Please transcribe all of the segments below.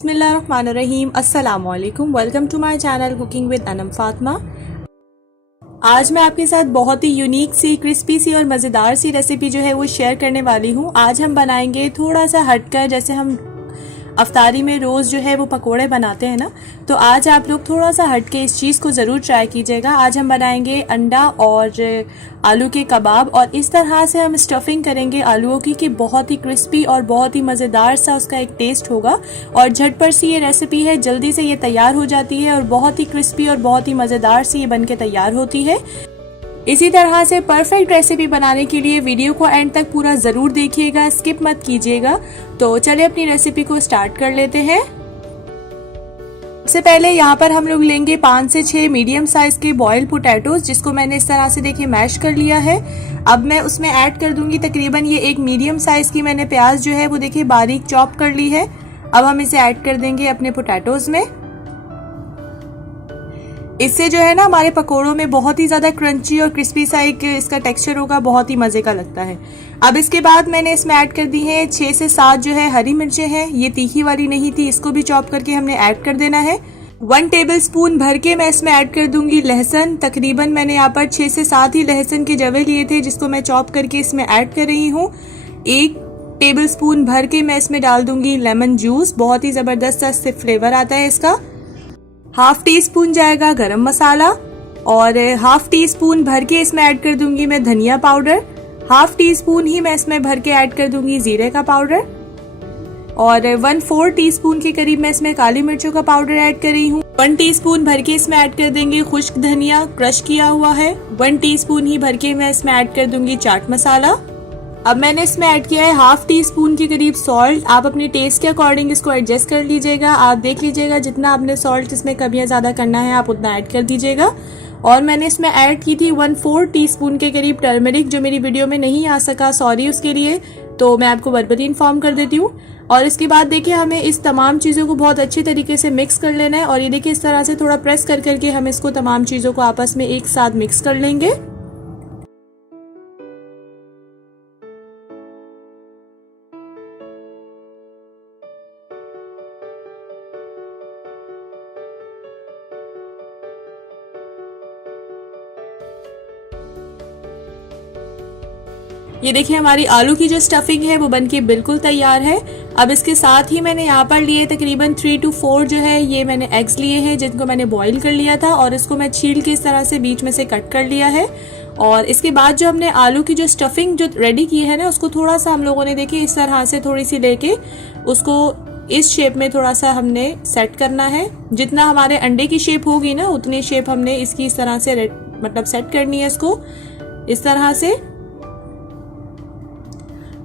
बिस्मिल्लाहिर्रहमानिर्रहीम। अस्सलामुअलैकुम। Welcome to my channel cooking with Anam Fatima. आज मैं आपके साथ बहुत ही यूनिक सी क्रिस्पी सी और मज़ेदार सी रेसिपी जो है वो शेयर करने वाली हूँ। आज हम बनाएंगे थोड़ा सा हटकर, जैसे हम अफ्तारी में रोज़ जो है वो पकोड़े बनाते हैं ना, तो आज आप लोग थोड़ा सा हट के इस चीज़ को ज़रूर ट्राई कीजिएगा। आज हम बनाएंगे अंडा और आलू के कबाब, और इस तरह से हम स्टफिंग करेंगे आलूओं की कि बहुत ही क्रिस्पी और बहुत ही मज़ेदार सा उसका एक टेस्ट होगा। और झटपट सी ये रेसिपी है, जल्दी से ये तैयार हो जाती है और बहुत ही क्रिस्पी और बहुत ही मज़ेदार सी ये बन के तैयार होती है। इसी तरह से परफेक्ट रेसिपी बनाने के लिए वीडियो को एंड तक पूरा ज़रूर देखिएगा, स्किप मत कीजिएगा। तो चलिए अपनी रेसिपी को स्टार्ट कर लेते हैं। सबसे पहले यहाँ पर हम लोग लेंगे 5 से 6 मीडियम साइज के बॉइल्ड पोटैटोज, जिसको मैंने इस तरह से देखिए मैश कर लिया है। अब मैं उसमें ऐड कर दूंगी तकरीबन ये एक मीडियम साइज की मैंने प्याज जो है वो देखिए बारीक चॉप कर ली है। अब हम इसे ऐड कर देंगे अपने पोटैटोज में। इससे जो है ना हमारे पकोड़ों में बहुत ही ज़्यादा क्रंची और क्रिस्पी सा एक इसका टेक्सचर होगा, बहुत ही मज़े का लगता है। अब इसके बाद मैंने इसमें ऐड कर दी है 6 से 7 जो है हरी मिर्चें हैं। ये तीखी वाली नहीं थी, इसको भी चॉप करके हमने ऐड कर देना है। 1 टेबल स्पून भर के मैं इसमें ऐड कर दूंगी लहसुन। तकरीबन मैंने यहाँ पर 6 से 7 ही लहसुन के जवे लिए थे, जिसको मैं चॉप करके इसमें ऐड कर रही हूँ। 1 टेबल स्पून भर के मैं इसमें डाल दूंगी लेमन जूस, बहुत ही ज़बरदस्त से फ्लेवर आता है इसका। हाफ टी स्पून जाएगा गरम मसाला, और हाफ टी स्पून भर के इसमें ऐड कर दूंगी मैं धनिया पाउडर। हाफ टी स्पून ही मैं इसमें भर के ऐड कर दूंगी जीरे का पाउडर, और 1/4 टीस्पून के करीब मैं इसमें काली मिर्चों का पाउडर ऐड कर रही हूँ। 1 टीस्पून भर के इसमें ऐड कर देंगे खुश्क धनिया क्रश किया हुआ है। 1 टीस्पून ही भर के मैं इसमें ऐड कर दूंगी चाट मसाला। अब मैंने इसमें ऐड किया है हाफ टी स्पून के करीब सॉल्ट। आप अपने टेस्ट के अकॉर्डिंग इसको एडजस्ट कर लीजिएगा। आप देख लीजिएगा जितना आपने सॉल्ट इसमें कम या ज़्यादा करना है आप उतना ऐड कर दीजिएगा। और मैंने इसमें ऐड की थी 1/4 टीस्पून के करीब टर्मरिक, जो मेरी वीडियो में नहीं आ सका, सॉरी उसके लिए, तो मैं आपको बराबरी इन्फॉर्म कर देती हूँ। और इसके बाद देखिए हमें इस तमाम चीज़ों को बहुत अच्छे तरीके से मिक्स कर लेना है। और ये देखिए इस तरह से थोड़ा प्रेस कर करके हम इसको तमाम चीज़ों को आपस में एक साथ मिक्स कर लेंगे। ये देखिए हमारी आलू की जो स्टफिंग है वो बनके बिल्कुल तैयार है। अब इसके साथ ही मैंने यहाँ पर लिए तकरीबन 3 to 4 जो है ये मैंने एग्स लिए हैं, जिनको मैंने बॉईल कर लिया था, और इसको मैं छील के इस तरह से बीच में से कट कर लिया है। और इसके बाद जो हमने आलू की जो स्टफिंग जो रेडी की है ना, उसको थोड़ा सा हम लोगों ने देखिए इस तरह से थोड़ी सी लेके उसको इस शेप में थोड़ा सा हमने सेट करना है। जितना हमारे अंडे की शेप होगी ना उतनी शेप हमने इसकी इस तरह से मतलब सेट करनी है इसको इस तरह से।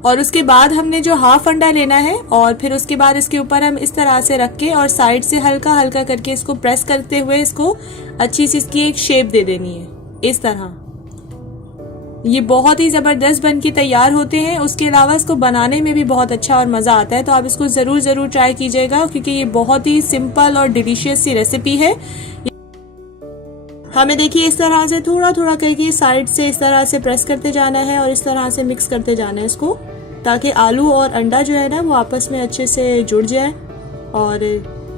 और उसके बाद हमने जो हाफ अंडा लेना है, और फिर उसके बाद इसके ऊपर हम इस तरह से रख के और साइड से हल्का हल्का करके इसको प्रेस करते हुए इसको अच्छी सी इसकी एक शेप दे देनी है इस तरह। ये बहुत ही ज़बरदस्त बन के तैयार होते हैं। उसके अलावा इसको बनाने में भी बहुत अच्छा और मज़ा आता है, तो आप इसको ज़रूर ट्राई कीजिएगा, क्योंकि ये बहुत ही सिंपल और डिलीशियस सी रेसिपी है। हमें देखिए इस तरह से थोड़ा थोड़ा करके साइड से इस तरह से प्रेस करते जाना है और इस तरह से मिक्स करते जाना है इसको, ताकि आलू और अंडा जो है ना वो आपस में अच्छे से जुड़ जाए और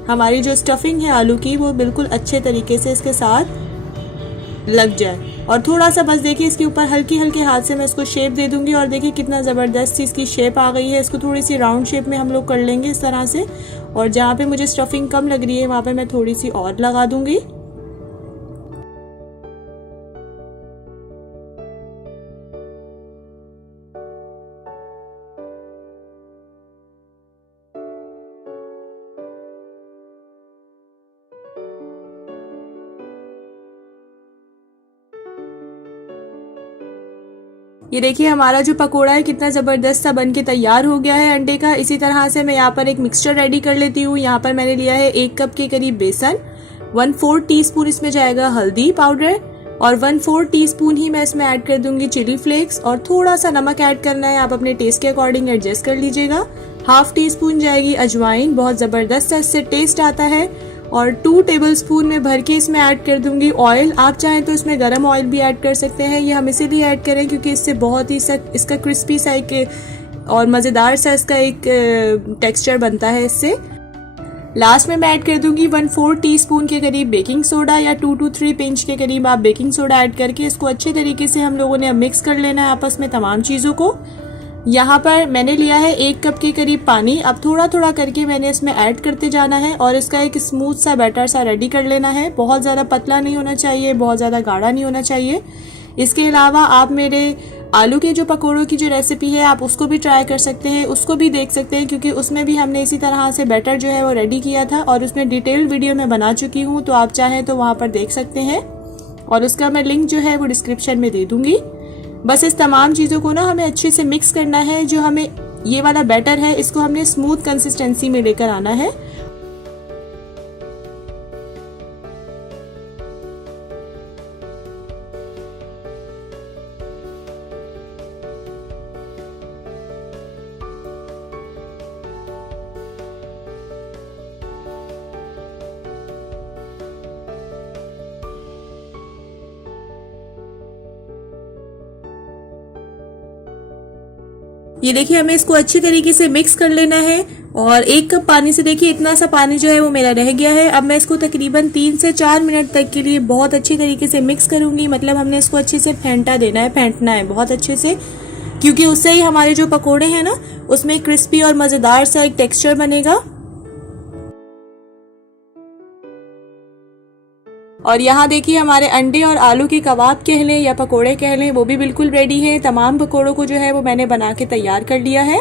हमारी जो स्टफिंग है आलू की वो बिल्कुल अच्छे तरीके से इसके साथ लग जाए। और थोड़ा सा बस देखिए इसके ऊपर हल्की हल्के हाथ से मैं इसको शेप दे दूंगी, और देखिए कितना ज़बरदस्त सी इसकी शेप आ गई है। इसको थोड़ी सी राउंड शेप में हम लोग कर लेंगे इस तरह से, और जहाँ पे मुझे स्टफिंग कम लग रही है वहाँ पे मैं थोड़ी सी और लगा दूंगी। ये देखिए हमारा जो पकोड़ा है कितना ज़बरदस्त सा बन के तैयार हो गया है अंडे का। इसी तरह से मैं यहाँ पर एक मिक्सचर रेडी कर लेती हूँ। यहाँ पर मैंने लिया है 1 कप के करीब बेसन, 1/4 टीस्पून इसमें जाएगा हल्दी पाउडर, और 1/4 टीस्पून ही मैं इसमें ऐड कर दूंगी चिली फ्लेक्स, और थोड़ा सा नमक ऐड करना है, आप अपने टेस्ट के अकॉर्डिंग एडजस्ट कर लीजिएगा। हाफ टी स्पून जाएगी अजवाइन, बहुत ज़बरदस्त इससे टेस्ट आता है। और 2 टेबलस्पून में भर के इसमें ऐड कर दूंगी ऑयल। आप चाहें तो इसमें गरम ऑयल भी ऐड कर सकते हैं। ये हम इसीलिए ऐड करें क्योंकि इससे बहुत ही इसका क्रिस्पी सा एक और मज़ेदार सा इसका एक टेक्सचर बनता है इससे। लास्ट में मैं ऐड कर दूंगी 1/4 टीस्पून के करीब बेकिंग सोडा या 2 to 3 पिंच के करीब आप बेकिंग सोडा ऐड करके इसको अच्छे तरीके से हम लोगों ने अब मिक्स कर लेना है आपस में तमाम चीज़ों को। यहाँ पर मैंने लिया है 1 कप के करीब पानी। अब थोड़ा थोड़ा करके मैंने इसमें ऐड करते जाना है और इसका एक स्मूथ सा बैटर सा रेडी कर लेना है। बहुत ज़्यादा पतला नहीं होना चाहिए, बहुत ज़्यादा गाढ़ा नहीं होना चाहिए। इसके अलावा आप मेरे आलू के जो पकौड़ों की जो रेसिपी है आप उसको भी ट्राई कर सकते हैं, उसको भी देख सकते हैं, क्योंकि उसमें भी हमने इसी तरह से बैटर जो है वो रेडी किया था और उसमें डिटेल्ड वीडियो मैं बना चुकी हूँ, तो आप चाहें तो वहाँ पर देख सकते हैं और उसका मैं लिंक जो है वो डिस्क्रिप्शन में दे दूंगी। बस इस तमाम चीज़ों को ना हमें अच्छे से मिक्स करना है। जो हमें ये वाला बैटर है इसको हमने स्मूथ कंसिस्टेंसी में लेकर आना है। ये देखिए हमें इसको अच्छी तरीके से मिक्स कर लेना है और 1 कप पानी से देखिए इतना सा पानी जो है वो मेरा रह गया है। अब मैं इसको तकरीबन 3 से 4 मिनट तक के लिए बहुत अच्छी तरीके से मिक्स करूंगी। मतलब हमने इसको अच्छे से फेंटा देना है, फेंटना है बहुत अच्छे से, क्योंकि उससे ही हमारे जो पकोड़े हैं ना उसमें क्रिस्पी और मज़ेदार सा एक टेक्सचर बनेगा। और यहाँ देखिए हमारे अंडे और आलू के कबाब कह लें या पकोड़े कह लें वो भी बिल्कुल रेडी हैं। तमाम पकोड़ों को जो है वो मैंने बना के तैयार कर लिया है।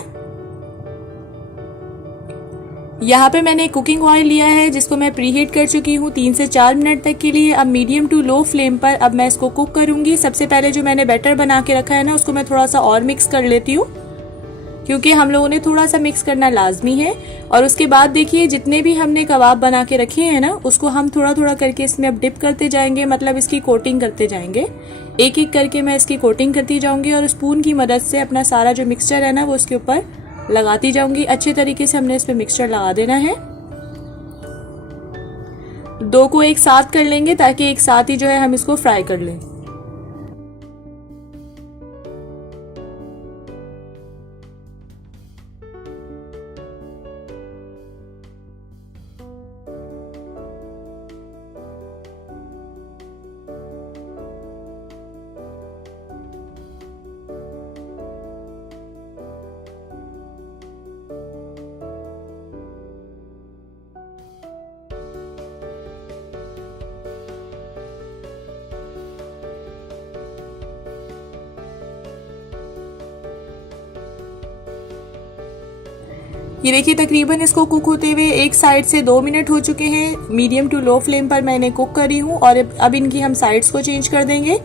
यहाँ पे मैंने कुकिंग ऑयल लिया है जिसको मैं प्रीहीट कर चुकी हूँ 3 से 4 मिनट तक के लिए। अब मीडियम टू लो फ्लेम पर अब मैं इसको कुक करूंगी। सबसे पहले जो मैंने बैटर बना के रखा है ना उसको मैं थोड़ा सा और मिक्स कर लेती हूँ, क्योंकि हम लोगों ने थोड़ा सा मिक्स करना लाजमी है। और उसके बाद देखिए जितने भी हमने कबाब बना के रखे हैं ना उसको हम थोड़ा थोड़ा करके इसमें अब डिप करते जाएंगे, मतलब इसकी कोटिंग करते जाएंगे। एक एक करके मैं इसकी कोटिंग करती जाऊंगी और स्पून की मदद से अपना सारा जो मिक्सचर है ना वो उसके ऊपर लगाती जाऊंगी। अच्छे तरीके से हमने इस पर मिक्सचर लगा देना है। 2 को एक साथ कर लेंगे ताकि एक साथ ही जो है हम इसको फ्राई कर लें। ये देखिए तकरीबन इसको कुक होते हुए एक साइड से 2 मिनट हो चुके हैं। मीडियम टू लो फ्लेम पर मैंने कुक करी हूँ और अब इनकी हम साइड्स को चेंज कर देंगे।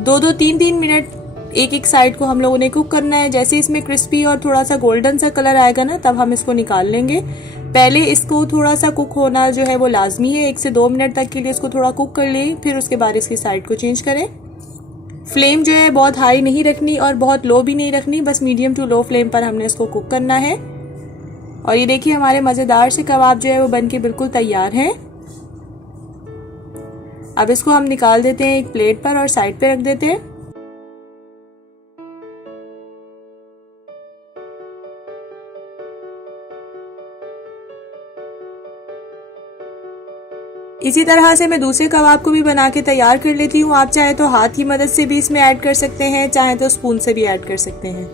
2-2, 3-3 मिनट एक एक साइड को हम लोगों ने कुक करना है। जैसे इसमें क्रिस्पी और थोड़ा सा गोल्डन सा कलर आएगा ना तब हम इसको निकाल लेंगे। पहले इसको थोड़ा सा कुक होना जो है वो लाजमी है। 1 से 2 मिनट तक के लिए इसको थोड़ा कुक कर लें, फिर उसके बाद इसकी साइड को चेंज करें। फ्लेम जो है बहुत हाई नहीं रखनी और बहुत लो भी नहीं रखनी, बस मीडियम टू लो फ्लेम पर हमने इसको कुक करना है। और ये देखिए हमारे मज़ेदार से कबाब जो है वो बनके बिल्कुल तैयार हैं। अब इसको हम निकाल देते हैं एक प्लेट पर और साइड पे रख देते हैं। इसी तरह से मैं दूसरे कबाब को भी बना के तैयार कर लेती हूँ। आप चाहे तो हाथ की मदद से भी इसमें ऐड कर सकते हैं, चाहे तो स्पून से भी ऐड कर सकते हैं।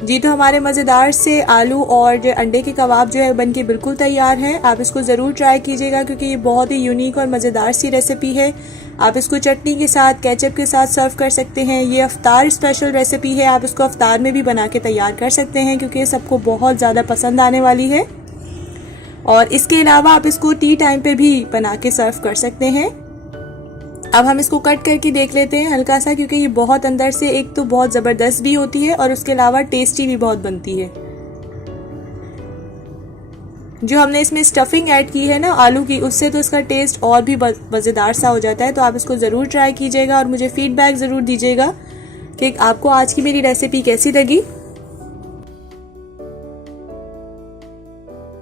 जी तो हमारे मज़ेदार से आलू और अंडे के कबाब जो है बनके बिल्कुल तैयार हैं। आप इसको ज़रूर ट्राई कीजिएगा क्योंकि ये बहुत ही यूनिक और मज़ेदार सी रेसिपी है। आप इसको चटनी के साथ, केचप के साथ सर्व कर सकते हैं। ये अफ्तार स्पेशल रेसिपी है, आप इसको अफ्तार में भी बना के तैयार कर सकते हैं क्योंकि ये सबको बहुत ज़्यादा पसंद आने वाली है। और इसके अलावा आप इसको टी टाइम पे भी बना के सर्व कर सकते हैं। अब हम इसको कट करके देख लेते हैं हल्का सा, क्योंकि ये बहुत अंदर से एक तो बहुत ज़बरदस्त भी होती है और उसके अलावा टेस्टी भी बहुत बनती है। जो हमने इसमें स्टफिंग ऐड की है ना आलू की, उससे तो इसका टेस्ट और भी मज़ेदार सा हो जाता है। तो आप इसको ज़रूर ट्राई कीजिएगा और मुझे फीडबैक ज़रूर दीजिएगा कि आपको आज की मेरी रेसिपी कैसी लगी।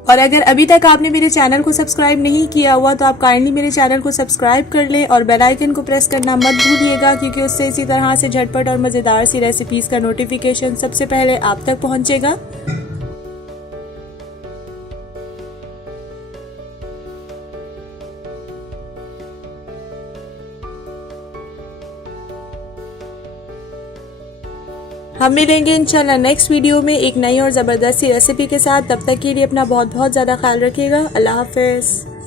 और अगर अभी तक आपने मेरे चैनल को सब्सक्राइब नहीं किया हुआ तो आप काइंडली मेरे चैनल को सब्सक्राइब कर लें और बेल आइकन को प्रेस करना मत भूलिएगा, क्योंकि उससे इसी तरह से झटपट और मज़ेदार सी रेसिपीज़ का नोटिफिकेशन सबसे पहले आप तक पहुंचेगा। हम मिलेंगे इंशाल्लाह नेक्स्ट वीडियो में एक नई और ज़बरदस्त सी रेसिपी के साथ। तब तक के लिए अपना बहुत बहुत ज़्यादा ख्याल रखिएगा। अल्लाह हाफिज़।